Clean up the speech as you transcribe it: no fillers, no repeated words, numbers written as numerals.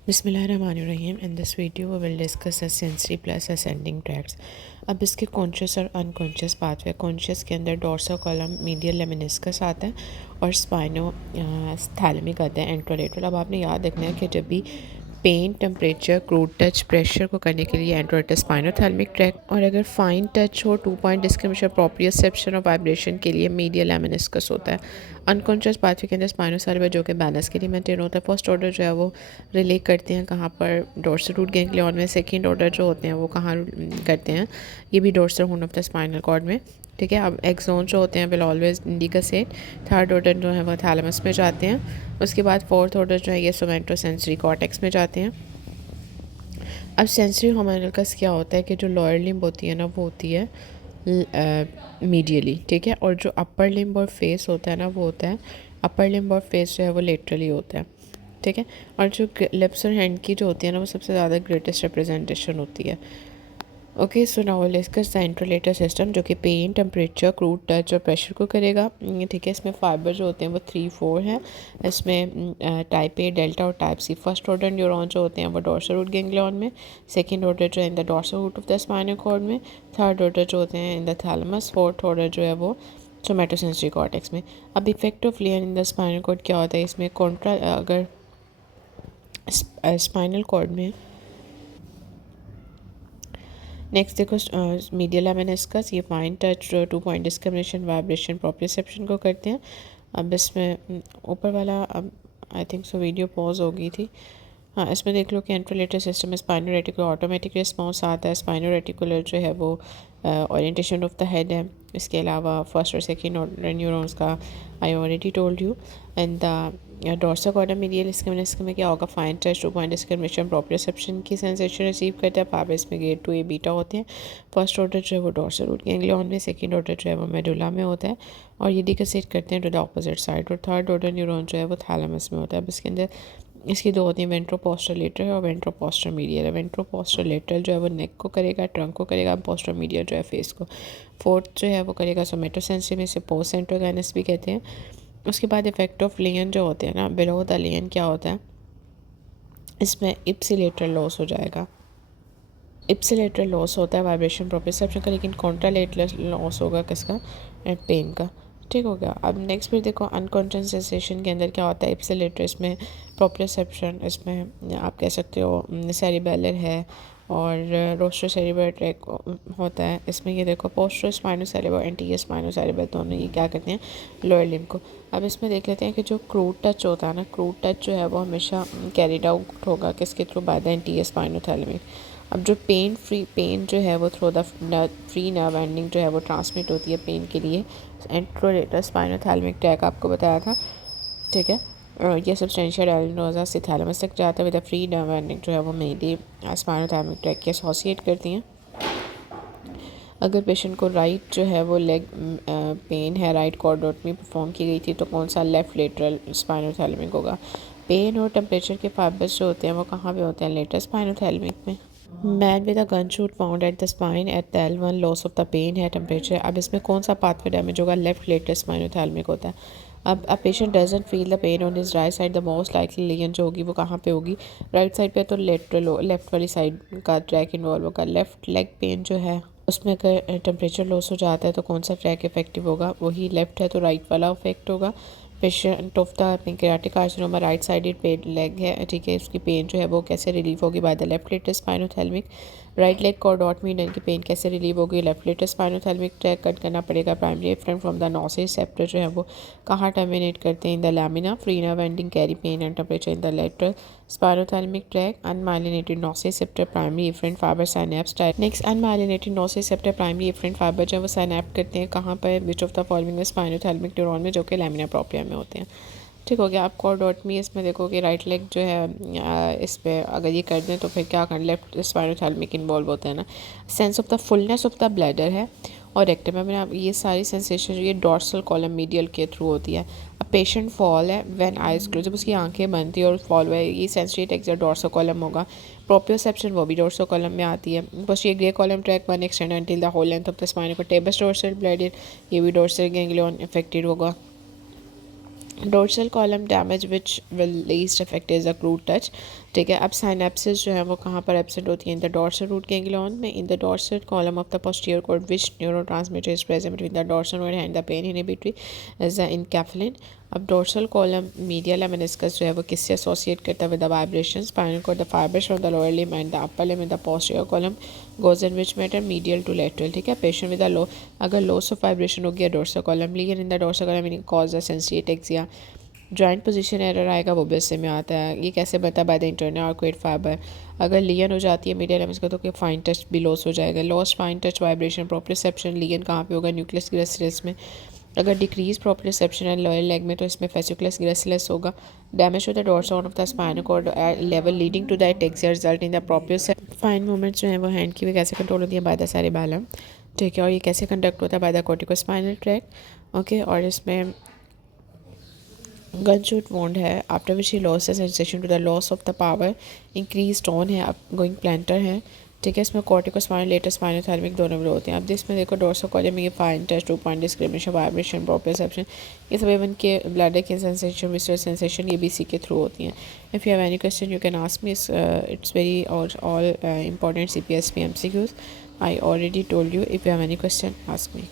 बिस्मिल्लाहिर्रहमानिर्रहीम। In this video will discuss sensory plus ascending tracts. अब इसके कॉन्शियस और अनकॉन्शियस पाथवे। कॉन्शियस के अंदर डोर्सल कॉलम, मीडियल लेमिनिस्कस आता है और स्पाइनो थैलेमिक आता है एंट्रोलेटरल। अब आपने याद रखना है कि जब भी pain, temperature, crude touch, pressure को करने के लिए एंट्रोलेटर स्पाइनोथैलेमिक ट्रैक्ट, और अगर फाइन टच हो, 2 पॉइंट डिस्क्रिमिनेशन, प्रोप्रियोसेप्शन और वाइब्रेशन के लिए मीडियल लेमिनिस्कस होता है। अनकॉन्शियस पाथवे के अंदर स्पाइनोसेरेब्रल जो कि बैलेंस के लिए मेंटेन होता है। फर्स्ट ऑर्डर जो है वो रिले करते हैं कहाँ पर, डोर्सल रूट गैंग्लियन में। सेकंड ऑर्डर जो होते हैं वो कहाँ करते हैं, ये भी dorsal horn of the spinal cord में। ठीक है। अब एक्सोन जो होते हैं will always indicate. Third order जो है वो थैलेमस में जाते हैं। उसके बाद फोर्थ ऑर्डर जो है ये सोमेंटोसेंसरी कॉर्टेक्स में जाते हैं। अब सेंसरी होम्योनिकस क्या होता है कि जो लोअर लिम्ब होती है ना वो होती है मीडियली। ठीक है। और जो अपर लिम्ब और फेस होता है ना वो होता है, अपर लिम्ब और फेस जो है वो लेटरली होता है। ठीक है। और जो लिप्स और हैंड की जो होती है ना वो सबसे ज़्यादा ग्रेटेस्ट रिप्रेजेंटेशन होती है। Okay, so now will discuss the anterolateral system जो कि पेन, टेम्परेचर, क्रूड टच और प्रेशर को करेगा। ठीक है। इसमें फाइबर जो होते हैं वो 3-4 हैं। इसमें टाइप ए, डेल्टा और type C. First order neuron जो होते हैं वो डोर्सल रूट गैंग्लियन में। सेकंड ऑर्डर जो है in the dorsal root of the spinal cord में। थर्ड ऑर्डर जो होते हैं in the thalamus. Fourth order जो है वो सोमेटोसेंसरी कॉर्टेक्स में। अब effect of lesion in the spinal cord क्या होता है, इसमें कॉन्ट्रा अगर स्पाइनल कॉर्ड में। नेक्स्ट देखो मीडियल लेमिनिस्कस, ये fine touch, 2 point discrimination, vibration, proprioception को करते हैं। अब इसमें ऊपर वाला, अब I think so video pause हो गई थी। हाँ, इसमें देख लो कि एंट्रोलेटर सिस्टम में स्पाइनो रेटिकुलर ऑटोमेटिक रिस्पॉन्स आता है। स्पाइनो रेटिकुलर जो है वो ओरिएंटेशन ऑफ द हेड है। इसके अलावा फर्स्ट और सेकंड ऑर्डर न्यूरॉन्स का I already told you. And the dorsal column medial इसके में क्या होगा, fine touch, 2 point discrimination, proprioception की सेंसेशन रिसीव करता है। फाइबर इसमें ग्रेड 2 ए बीटा होते हैं। फर्स्ट ऑर्डर जो है वो डोर्सल रूट गैंग्लियन में, सेकंड ऑर्डर जो है वो मेडुला में होता है और ये डिकसेट करते हैं टू द ऑपोजिट साइड। और थर्ड ऑर्डर न्यूरॉन जो है वो थैलेमस में होता है। अब इसके अंदर इसकी दो होती हैं, वेंट्रोपोस्टर लेटरल और वेंट्रोपोस्टर मीडियल है। वेंट्रोपोस्टर लेटरल जो है वो नेक को करेगा, ट्रंक को करेगा। पोस्टर मीडियल जो है फेस को। फोर्थ जो है वो करेगा सोमेटोसेंसरी में, से पोस्ट सेंट्रोगैनस भी कहते हैं। उसके बाद इफेक्ट ऑफ लियन जो होते हैं ना, बिलो द लियन क्या होता है, इसमें इप्सिलेटरल लॉस हो जाएगा। इप्सिलेटरल लॉस होता है वाइब्रेशन प्रोप्रियोसेप्शन का, लेकिन कॉन्ट्रालेटरल लॉस होगा किसका, पेन का। ठीक हो गया। अब नेक्स्ट फिर देखो अनकॉन्शियस सेंसेशन के अंदर क्या होता है, इप्सिलेटर, इसमें प्रोप्रियोसेप्शन, इसमें आप कह सकते हो सेरिबेलर है और रोस्ट्रो सेरिबेलर ट्रैक होता है। इसमें ये देखो पोस्टरो स्पाइनोसेरेब्रल, एंटीरियर स्पाइनोसेरेब्रल, दोनों ये क्या करते हैं, लोअर लिम्ब को। अब इसमें देख लेते हैं कि जो क्रूड टच होता है ना, क्रूड टच जो है वो हमेशा कैरिड आउट होगा किसके through, by the anterior spinothalamic. अब जो पेन जो है वो through the free nerve ending जो है वो ट्रांसमिट होती है पेन के लिए एंट्रोलेटर स्पाइनोथैलेमिक ट्रैक आपको बताया था। ठीक है। और ये सब्सटेंशियल एलिनोजा से थैलेमस तक जाता है with the free nerve ending जो है वो मेनली स्पाइनोथैलेमिक ट्रैक के एसोसिएट करती हैं। अगर पेशेंट को राइट जो है वो लेग पेन है, राइट कॉर्डोटमी परफॉर्म की गई थी, तो कौन सा, लेफ्ट लेटरल स्पाइनोथैलेमिक होगा। पेन और टेम्परेचर के फाइबर्स जो होते हैं वो कहाँ पे होते हैं, लेटर स्पाइनोथैलेमिक में। Man with a gun shoot found at the spine at L1, loss of the pain है, टेम्परेचर। अब इसमें कौन सा पाथवे डैमेज होगा, लेफ्ट लेटर स्पाइनोथैलेमिक होता है। अब a patient doesn't feel the pain on his right side, the most likely lesion जो होगी वो कहाँ पे होगी, राइट साइड पे, तो लेटरल, लेफ्ट वाली साइड का ट्रैक इन्वॉल्व होगा। लेफ्ट लेग पेन जो है उसमें अगर टेम्परेचर लॉस हो जाता है तो कौन सा ट्रैक इफेक्टिव होगा, वही लेफ्ट है तो राइट वाला इफेक्ट होगा। Patient of the pancreatic carcinoma, right sided pain leg है। ठीक है। उसकी पेन जो है वो कैसे रिलीव होगी, by the left lateral spinothalamic. Right leg cordotomy done की पेन कैसे रिलीव होगी, left lateral spinothalamic tract cut करना पड़ेगा। Primary afferent from the nociceptor जो है वो कहाँ टर्मिनेट करते हैं, in the lamina, free nerve ending carry pain and temperature in the lateral spinothalamic tract. Unmyelinated nociceptor primary afferent fibre synapse type. Next unmyelinated nociceptor primary afferent fibre जो है वो साइनेप्ट करते हैं कहाँ पर, विच ऑफ द फॉलोइंग में, spinothalamic neuron में जो कि लैमिना प्रोप्रिया में होते हैं। ठीक हो गया। आप कॉर्डोटमी इसमें देखो कि राइट लेग जो है इस पर अगर ये कर दें तो फिर क्या करना, लेफ्ट स्पाइनोथैलेमिक इन्वॉल्व होता है ना। Sense of the fullness of the bladder है और रेक्टम में आप ये सारी सेंसेशन जो ये डोर्सल कॉलम मीडियल के थ्रू होती है। अब पेशेंट फॉल है व्हेन आइज क्लोज, जब उसकी आंखें बंद थी और फॉल हुआ है, ये सेंसरी टेक्सचर डोर्सल कॉलम होगा। प्रोप्रियोसेप्शन वो भी डोर्सल कॉलम में आती है। बस ये grey column tract one extend until the whole length of the spine को टेबस डोर्सल ब्लैडर, ये भी डोर्सल गैंग्लियन इफेक्टेड होगा। Dorsal column damage which will least affect is the crude touch. ठीक है। अब साइनेप्सिस जो है वो कहाँ पर एब्सेंट होती है? In the dorsal root ganglion में, in the dorsal column of the posterior cord which neurotransmitter is present between the dorsal node and the pain inhibitory is the enkephalin. अब डॉर्सल कॉलम मीडियल मेनिस्कस जो है वो किससे associate करता है? With the vibration. Spinal cord the fibres from the lower limb and the upper limb in the posterior column goes in which matter medial to lateral. ठीक है। Patient with low, अगर loss of vibration हो गया dorsal column, lesion in the dorsal column meaning cause the sensory ataxia. Joint position error आएगा, वो भी में आता है। ये कैसे बनता है? By the internal arcuate fibre. अगर लियन हो जाती है मीडियल एमएस का तो कि फाइन टच भी लॉस हो जाएगा। Loss fine touch vibration proprioception, lesion कहाँ पे होगा? न्यूक्लियस ग्रेसिलस में। अगर डिक्रीज प्रोप्रियोसेप्शन है लोअर लेग में तो इसमें फेसिकुलस ग्रेसिलस होगा। Damage to the dorsal of the spinal cord level leading to the ataxia result in the proprioception. Fine movements जो है वो हैंड की भी कैसे कंट्रोल होती है? By the cerebellum. ठीक है। और ये कैसे कंडक्ट होता है? By the corticospinal tract. Okay. और इसमें गनशॉट वोंड है after which he loss the sensation to the loss of the power, increase tone है, गोइंग प्लांटर है। ठीक है। इसमें कॉर्टिकोस्पाइनल लेटर स्पाइनल थर्मिक दोनों भी होते हैं। अब इसमें देखो डोर्सल कॉलम में ये fine touch, 2 point discrimination, vibration, proprioception, ये सब इवन के ब्लैडर की सेंसेशन, विजुअल सेंसेशन, ये भी इसी के थ्रू होती हैं। If you have any question you can ask me. It's very all important CPSP MCQs. I already told you. If you have any question, ask me.